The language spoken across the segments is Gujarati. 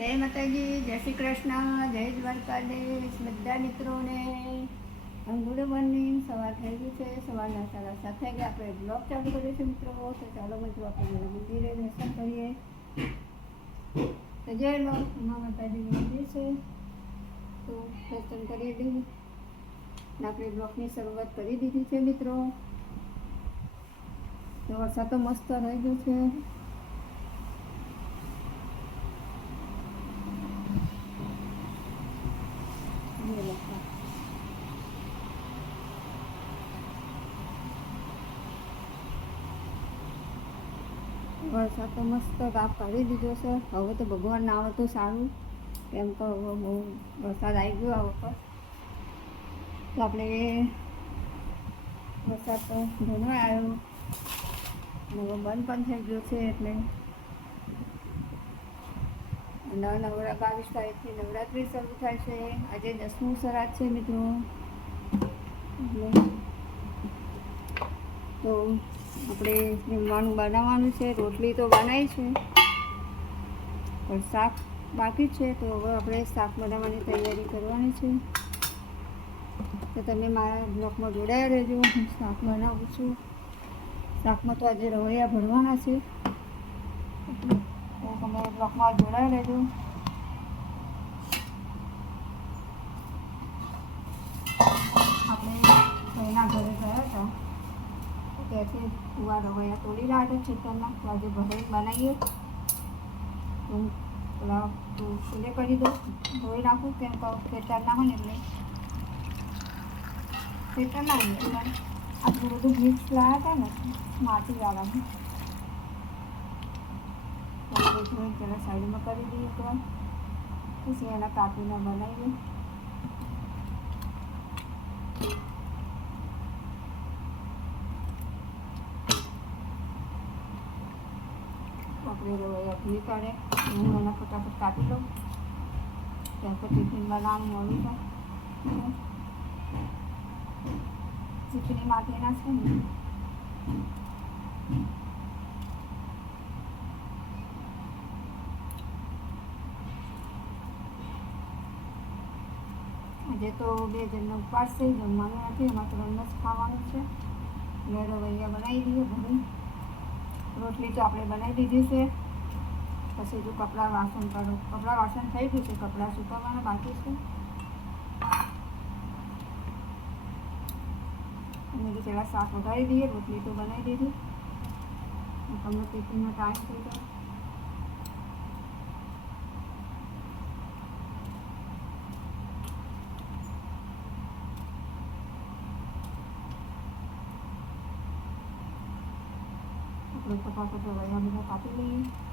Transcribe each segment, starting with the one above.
જય માતાજી, જય શ્રી કૃષ્ણ, જય દ્વારકાધીશ, બધા મિત્રોને ગુડ મોર્નિંગ સવાર થઈ ગયું છે. સવારના સાડા સાત થઈ ગયા. આપણે બ્લોગ ચાલુ કરીએ છીએ મિત્રો. તો ચાલો મિત્રો આપણે મંદિરે દર્શન કરીએ. તો જય લો, મા માતાજીનું મંદિર છે તો દર્શન કરી દીધું આપણે બ્લોગની શરૂઆત કરી દીધી છે મિત્રો. તો વરસાદ તો મસ્ત રહી ગયો છે. તો મસ્ત કાપ કાઢી દીધો છે. હવે તો ભગવાન ના આવે તો સારું. કેમ કે હવે બહુ વરસાદ આવી ગયો આ વખત. તો આપણે વરસાદ તો ઘણો આવ્યો. હવે બંધ પણ થઈ ગયો છે એટલે નવ નવરા બાવીસ તારીખથી નવરાત્રિ શરૂ થાય છે. આજે દસમું સરાજ છે મિત્રો. તો આપણે જમવાનું બનાવવાનું છે, રોટલી તો બનાવી છે પણ શાક બાકી છે, તો હવે આપણે શાક બનાવવાની તૈયારી કરવાની છે. તો તમે મારા બ્લોકમાં જોડાયા રહેજો, હું શાક બનાવું છું. શાકમાં તો આજે રવૈયા ભરવાના છે. તો તમે બ્લોકમાં જોડાઈ રહેજો. આપણે ભાઈના ઘરે ગયા હતા. તો ત્યાંથી કુવા રવૈયા તોડી લાવ્યા ખેતરના તો આજે ભરે બનાવીએ. તો પેલા સુલે કરી દઉં, ધોઈ નાખું, કેમ કહું ખેતર ના હોય ને એટલે. ખેતર ના હોય આટલું બધું મિક્સ લાવ્યા હતા ને માટીવાળાનું આપણે જોઈ પહેલાં સાઈડમાં કરી દઈએ એકવાર. પછી એના કાપીને બનાવીએ. રવૈયા ઘી કાઢે હું એના ફટાફટ કાપી લઉં ત્યાં પર ટિફિન બનાવવાનું મળ્યું જાય ચીકણી માટીના છે ને આજે તો બે જણનો ઉપવાસ છે જમવાનું નથી એમાં ત્રણ જ ખાવાનું છે એટલે રવૈયા બનાવી દઈએ ભરી રોટલી તો આપણે બનાવી દીધી છે. પછી જો કપડાં વાસણ કરો કપડાં વાસણ થઈ ગયું છે, કપડાં સુકવવાના બાકી છે. અને તો પહેલાં શાક વગાડી દઈએ, રોટલી તો બનાવી દીધી. તમને ટિફિનનો ટાઈમ થઈ ગયો. આપણે ફટાફટ રવૈયા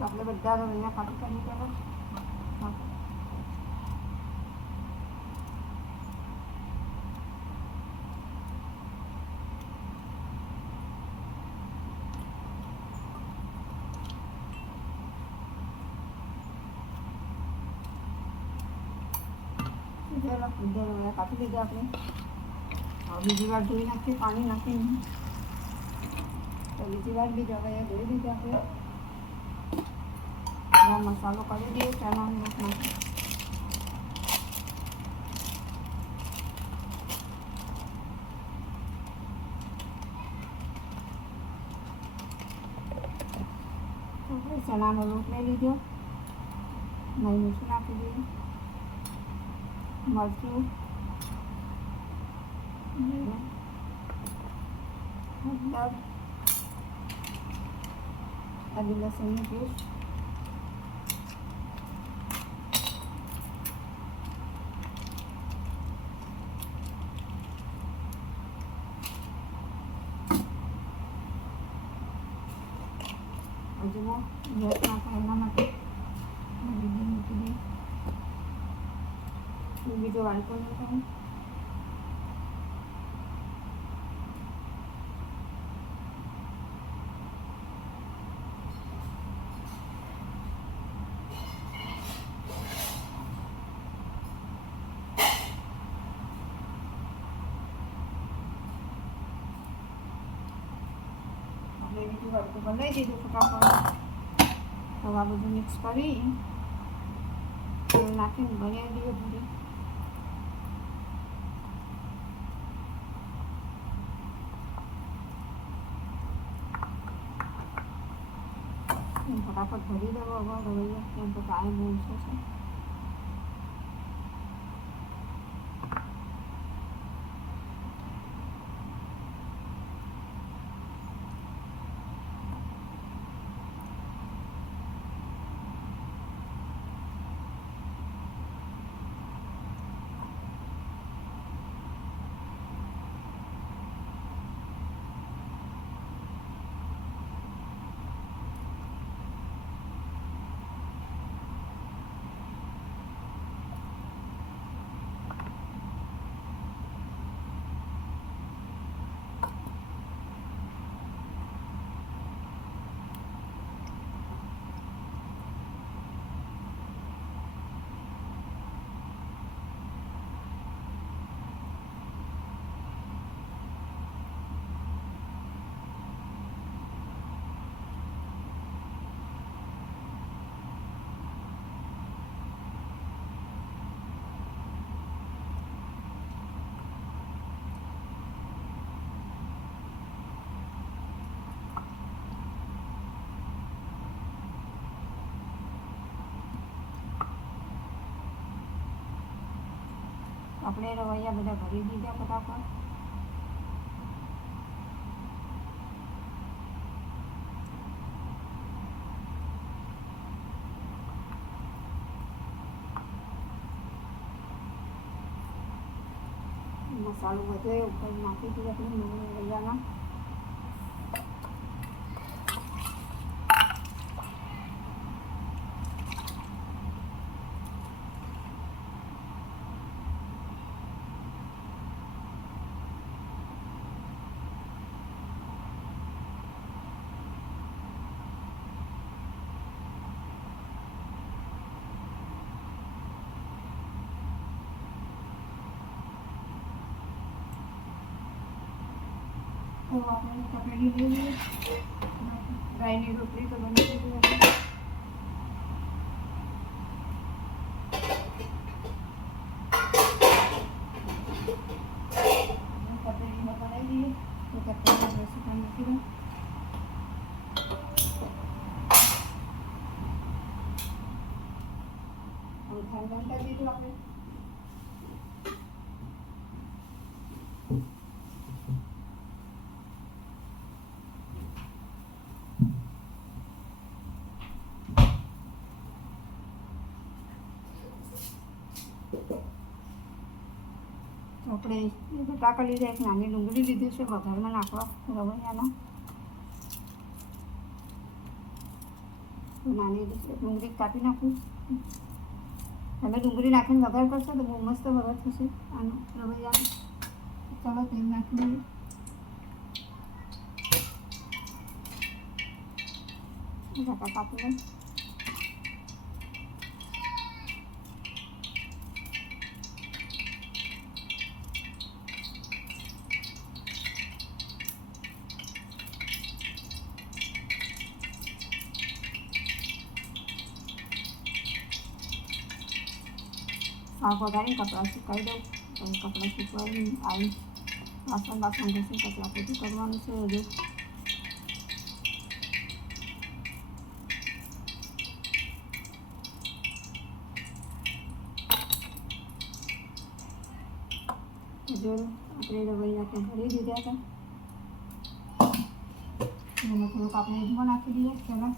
બધા કાપી લઈએ તો આપણે બધા રવૈયા કાપી કાઢી દેવા ચાલો બધા રવૈયા કાપી દીધા આપણે હવે બીજી વાર ધોઈ નાખીએ પાણી નાખીને તો બીજી વાર બી રવૈયા ધોઈ દીધા આપણે હવે મસાલો કરી દઈએ ચણાનો લોટ નાખી ચણાનો લોટ લઈ લીધો. નહીં મીઠું નાખી દઈએ મરચું. પાવડર આદુ લસણની પેસ્ટ. અજમો ગેસ નાખો એના માટે બીજી મૂકી દઈ બીજો વાળકો નાખો આપણે બીજું વાળકું બનાવી દીધું ફટાફટ હવે આ બધું મિક્સ કરી તેલ નાખીને બનાવી દઈએ ભરી એમ ફટાફટ ભરી આપણે રવૈયા બધા ભરી દીધા ફટાફટ મસાલો બધો ઉપર નાખી દીધો આપણે રવૈયામાં તો આપણે તપેલી લઈ લઈએ ગાયની રોટલી તો બની દીધી આપણે તપેલીમાં બનાવી દઈએ તો તપેલીમાં બેસી પાણી મૂકી દઉં હવે ઠંડા કરી દીધું આપણે તો આપણે એ બટાકા લીધા, એક નાની ડુંગળી લીધી છે વઘારમાં નાખવા રવૈયાના નાની. ડુંગળી કાપી નાખું. તમે ડુંગળી નાખીને વઘાર કરશો તો બહુ મસ્ત વઘાર થશે. આનો રવૈયાનો ચાલો, તેલ નાખી દઈએ બટાકા કાપી લઈએ શાક વધારીને કપડાં સુકાઈ દઉં કપડાં સુકવાઈને આવી વાસણ બાસણ ઘસી કપડાં પોતું કરવાનું છે હજુ હજુ આપણે રવૈયા આપણે ભરી દીધા હતા એમાં થોડુંક આપણે એજમો નાખી દઈએ પહેલાં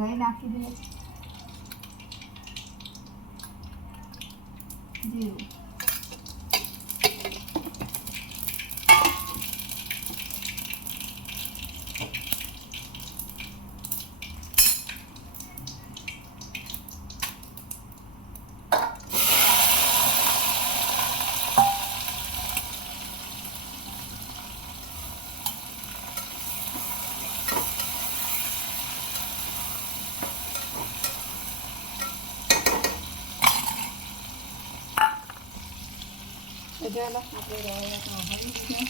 રાઈ નાખી દે જીરું ચાલો આપણે રવા હળી દીધા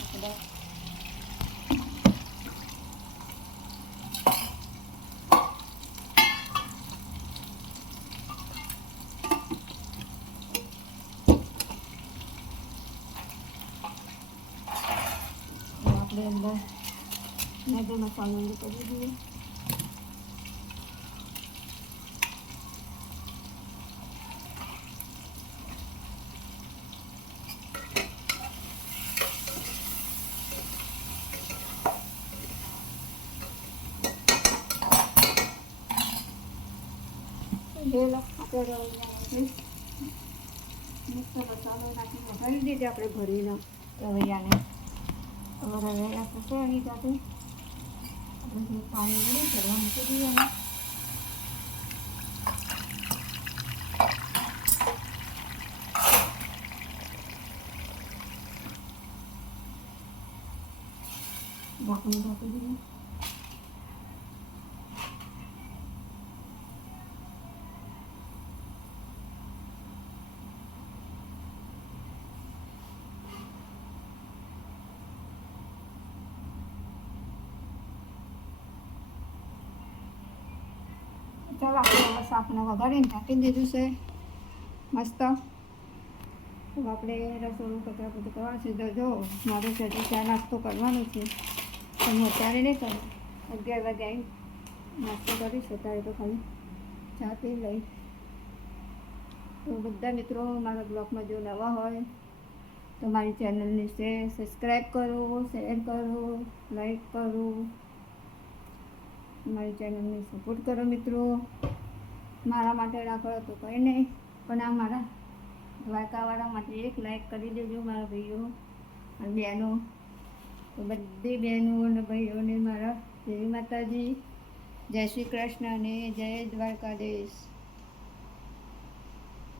આપણે હવે આપણે અંદર મેદો મસાલો અંદર કરી દઈએ જોયેલો આપણે રવૈયાનો મિક્સ મસાલો નાખી વઘારી દીધી આપણે ભરીને. રવૈયાને હવે રવૈયા થશે એની સાથે પાણી લઈએ ચડવા મૂકી દઈએ ઢાંકણું ઢાંકી ચાલો આપણે શાકને વઘારીને ઢાંકી દીધું છે. મસ્ત. આપણે રસોડું કચરા બધું કરવાનું છે. તો જો, મારે સાથે ચા નાસ્તો કરવાનો છે. પણ હું અત્યારે નહીં કરું. અગિયાર વાગે આવી નાસ્તો કરીશ. અત્યારે તો ખાલી ચા પી લઈ. તો બધા મિત્રો, મારા બ્લોગમાં જો નવા હોય તો મારી ચેનલને છે સબસ્ક્રાઈબ કરો, શેર કરો, લાઈક કરો. મારી ચેનલને સપોર્ટ કરો મિત્રો. મારા માટે રાખો તો કંઈ નહીં, પણ આ મારા દ્વારકાવાળા માટે એક લાઈક કરી દેજો મારા ભાઈઓ અને બહેનો. તો બધી બહેનો અને ભાઈઓને મારા જય માતાજી, જય શ્રી કૃષ્ણ અને જય દ્વારકાધીશ.